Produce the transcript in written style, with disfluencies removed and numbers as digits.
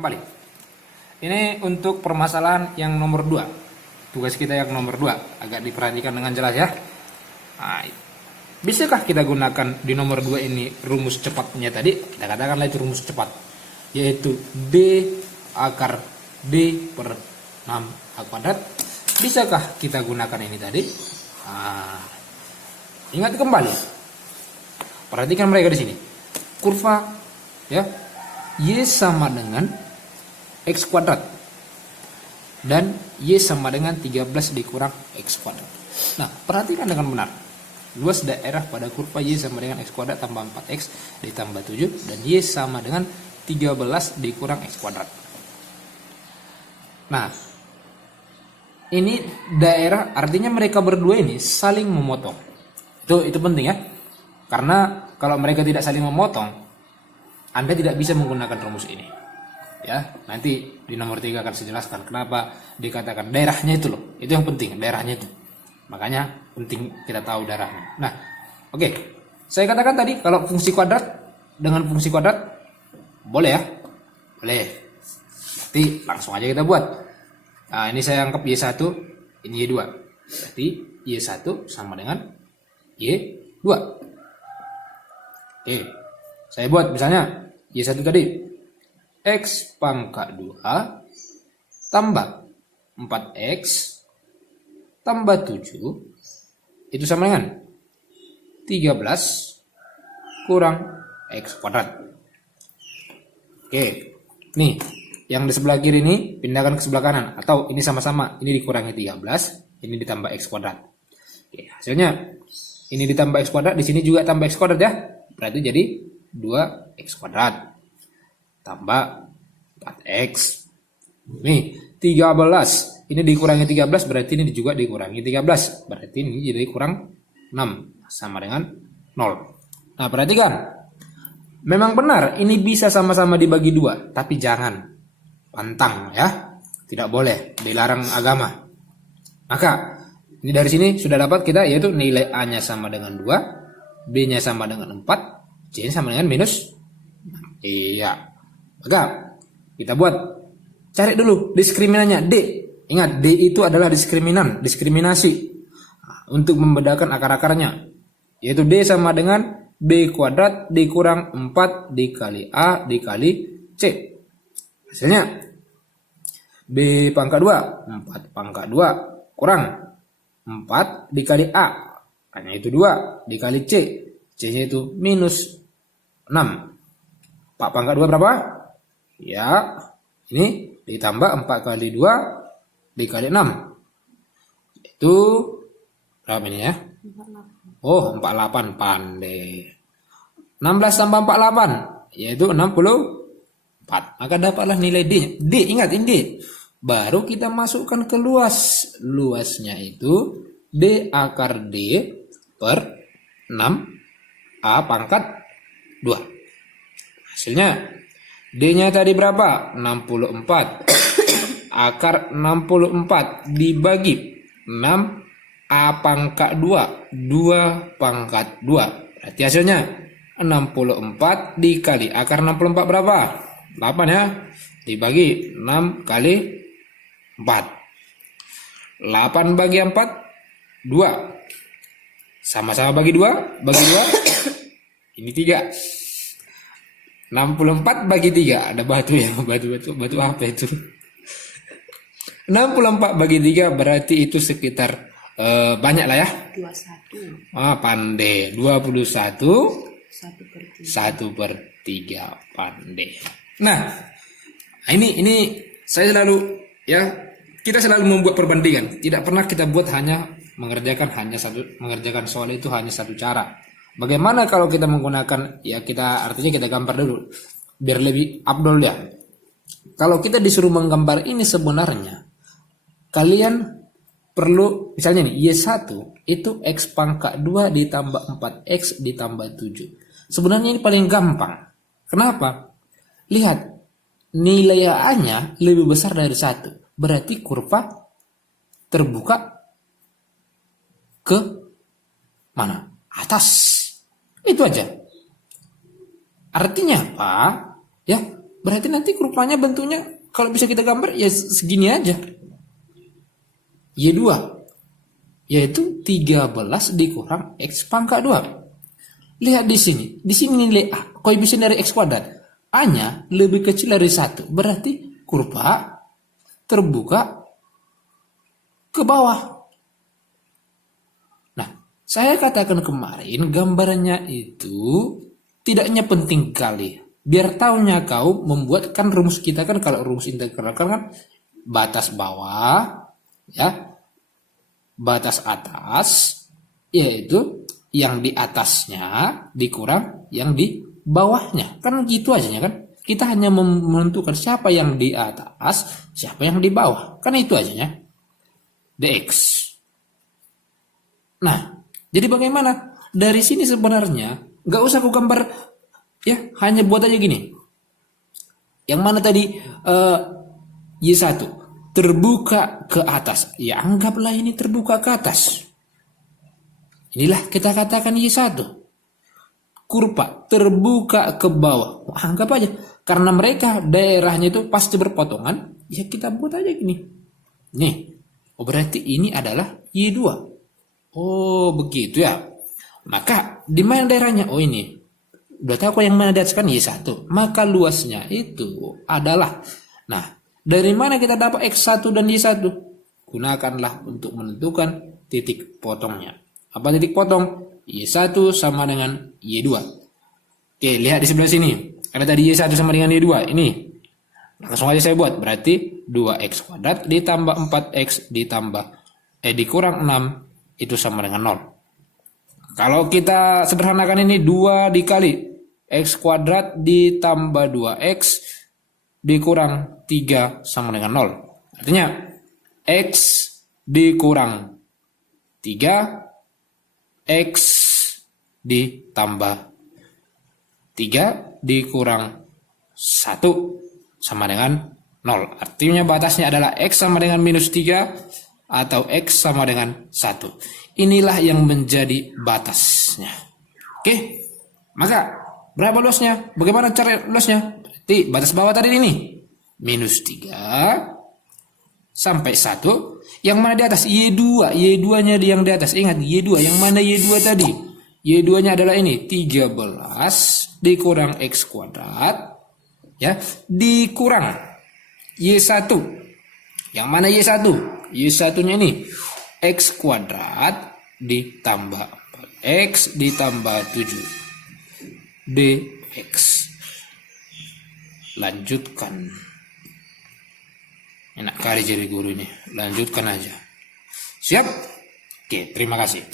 Kembali. Ini untuk permasalahan yang nomor 2. Tugas kita yang nomor 2 agak diperhatikan dengan jelas ya. Nah, bisakah kita gunakan di nomor 2 ini rumus cepatnya tadi? Kita katakanlah itu rumus cepat, yaitu D akar D per 6 A kuadrat. Bisakah kita gunakan ini tadi? Nah, ingat kembali. Perhatikan mereka di sini. Kurva ya, Y sama dengan X kuadrat dan Y sama dengan 13 dikurang X kuadrat. Nah, perhatikan dengan benar. Luas daerah pada kurva Y sama dengan X kuadrat tambah 4X ditambah 7 dan Y sama dengan 13 dikurang X kuadrat. Nah, ini daerah, artinya mereka berdua ini saling memotong. Itu penting ya. Karena kalau mereka tidak saling memotong, Anda tidak bisa menggunakan rumus ini. Ya, nanti di nomor 3 akan saya jelaskan kenapa dikatakan daerahnya itu loh. Itu yang penting, daerahnya itu. Makanya penting kita tahu daerahnya. Nah, oke. Saya katakan tadi kalau fungsi kuadrat dengan fungsi kuadrat boleh ya? Boleh. Berarti langsung aja kita buat. Nah, ini saya anggap Y1, ini Y2. Berarti Y1 sama dengan Y2. Oke. Saya buat misalnya Y1 tadi X pangkat 2 tambah 4X tambah 7 itu sama dengan 13 kurang X kuadrat. Oke, nih yang di sebelah kiri ini pindahkan ke sebelah kanan, atau ini sama-sama, ini dikurangi 13, ini ditambah X kuadrat. Oke, hasilnya ini ditambah X kuadrat, di sini juga tambah X kuadrat ya, berarti jadi 2X kuadrat tambah 4X. Nih, 13. Ini dikurangi 13 berarti ini juga dikurangi 13. Berarti ini jadi kurang 6 sama dengan 0. Nah, perhatikan. Memang benar ini bisa sama-sama dibagi 2, tapi jangan pantang ya. Tidak boleh, dilarang agama. Maka ini dari sini sudah dapat kita, yaitu nilai A-nya sama dengan 2, B-nya sama dengan 4, C-nya sama dengan minus. Iya. Maka kita buat, cari dulu diskriminannya D. Ingat, D itu adalah diskriminasi. Nah, untuk membedakan akar-akarnya, yaitu D sama dengan B kuadrat dikurang 4 dikali A dikali C. Hasilnya B pangkat 2, 4 pangkat 2 kurang 4 dikali A, hanya itu 2 dikali C. C-nya itu minus 6. 4 pangkat 2 berapa? Ya, ini ditambah 4 kali 2 dikali 6. Itu berapa ini ya? Oh, 48, pandai. 16 tambah 48, yaitu 64. Maka dapatlah nilai D. D, ingat ini D. Baru kita masukkan ke luas. Luasnya itu D akar D per 6 A pangkat 2. Hasilnya D-nya tadi berapa? 64. Akar 64 dibagi 6 A pangkat 2. 2 pangkat 2. Berarti hasilnya 64 dikali akar 64 berapa? 8 ya. Dibagi 6 kali 4. 8 bagi 4, 2. Sama-sama bagi 2, bagi 2. Ini 3. 64 bagi 3, ada batu ya, batu apa itu? 64 bagi 3 berarti itu sekitar banyak lah ya. 21. Pandai. 21 1/3 pandai. Nah, ini saya selalu ya, kita selalu membuat perbandingan. Tidak pernah kita buat mengerjakan soal itu hanya satu cara. Bagaimana kalau kita menggunakan, ya artinya kita gambar dulu biar lebih abdol ya. Kalau kita disuruh menggambar ini, sebenarnya kalian perlu misalnya nih Y1 itu X pangkat 2 ditambah 4X ditambah 7. Sebenarnya ini paling gampang. Kenapa? Lihat, nilai A-nya lebih besar dari 1. Berarti kurva terbuka ke mana? Atas. Itu aja. Artinya apa? Ya, Berarti nanti rupanya bentuknya kalau bisa kita gambar ya segini aja. Y2 yaitu 13 dikurang X pangkat 2. Lihat di sini. Di sini nilai A, koefisien dari X kuadrat. A-nya lebih kecil dari 1. Berarti kurva terbuka ke bawah. Nah, saya katakan kemarin gambarannya itu tidaknya penting kali. Biar tahunya kau membuatkan rumus kita kan, kalau rumus integral kan batas bawah ya, batas atas yaitu yang di atasnya dikurang yang di bawahnya. Kan gitu aja kan. Kita hanya menentukan siapa yang di atas, siapa yang di bawah. Kan itu aja ya. Dx. Nah, jadi bagaimana? Dari sini sebenarnya nggak usah aku gambar ya, hanya buat aja gini. Yang mana tadi Y1 terbuka ke atas. Ya anggaplah ini terbuka ke atas. Inilah kita katakan Y1. Kurva terbuka ke bawah. Anggap aja. Karena mereka daerahnya itu pasti berpotongan. Ya kita buat aja gini. Nih. Oh berarti ini adalah Y2. Oh begitu ya. Maka di mana daerahnya? Oh ini. Udah tahu yang mana di atas kan Y1. Maka luasnya itu adalah. Nah, dari mana kita dapat X1 dan Y1? Gunakanlah untuk menentukan titik potongnya. Apa titik potong? Y1 sama dengan Y2. Oke, lihat di sebelah sini. Ada tadi Y1 sama dengan Y2. Ini. Langsung aja saya buat. Berarti 2X kuadrat ditambah 4X dikurang 6 itu sama dengan 0. Kalau kita sederhanakan ini 2 dikali X kuadrat ditambah 2X dikurang 3 sama dengan 0. Artinya X dikurang 3, X ditambah 3 dikurang 1 sama dengan 0. Artinya batasnya adalah X sama dengan minus 3 atau X sama dengan 1. Inilah yang menjadi batasnya. Oke, maka berapa luasnya? Bagaimana cara luasnya? Berarti batas bawah tadi ini. Minus 3 sampai 1. Yang mana di atas? Y2. Y2-nya yang di atas. Ingat, Y2. Yang mana Y2 tadi? Y2-nya adalah ini. 13 dikurang X kuadrat. Ya, dikurang Y1. Yang mana Y1? Y1-nya ini. X kuadrat ditambah X ditambah 7 dx. Lanjutkan. Enak kali jadi guru ini. Lanjutkan aja. Siap? Oke, terima kasih.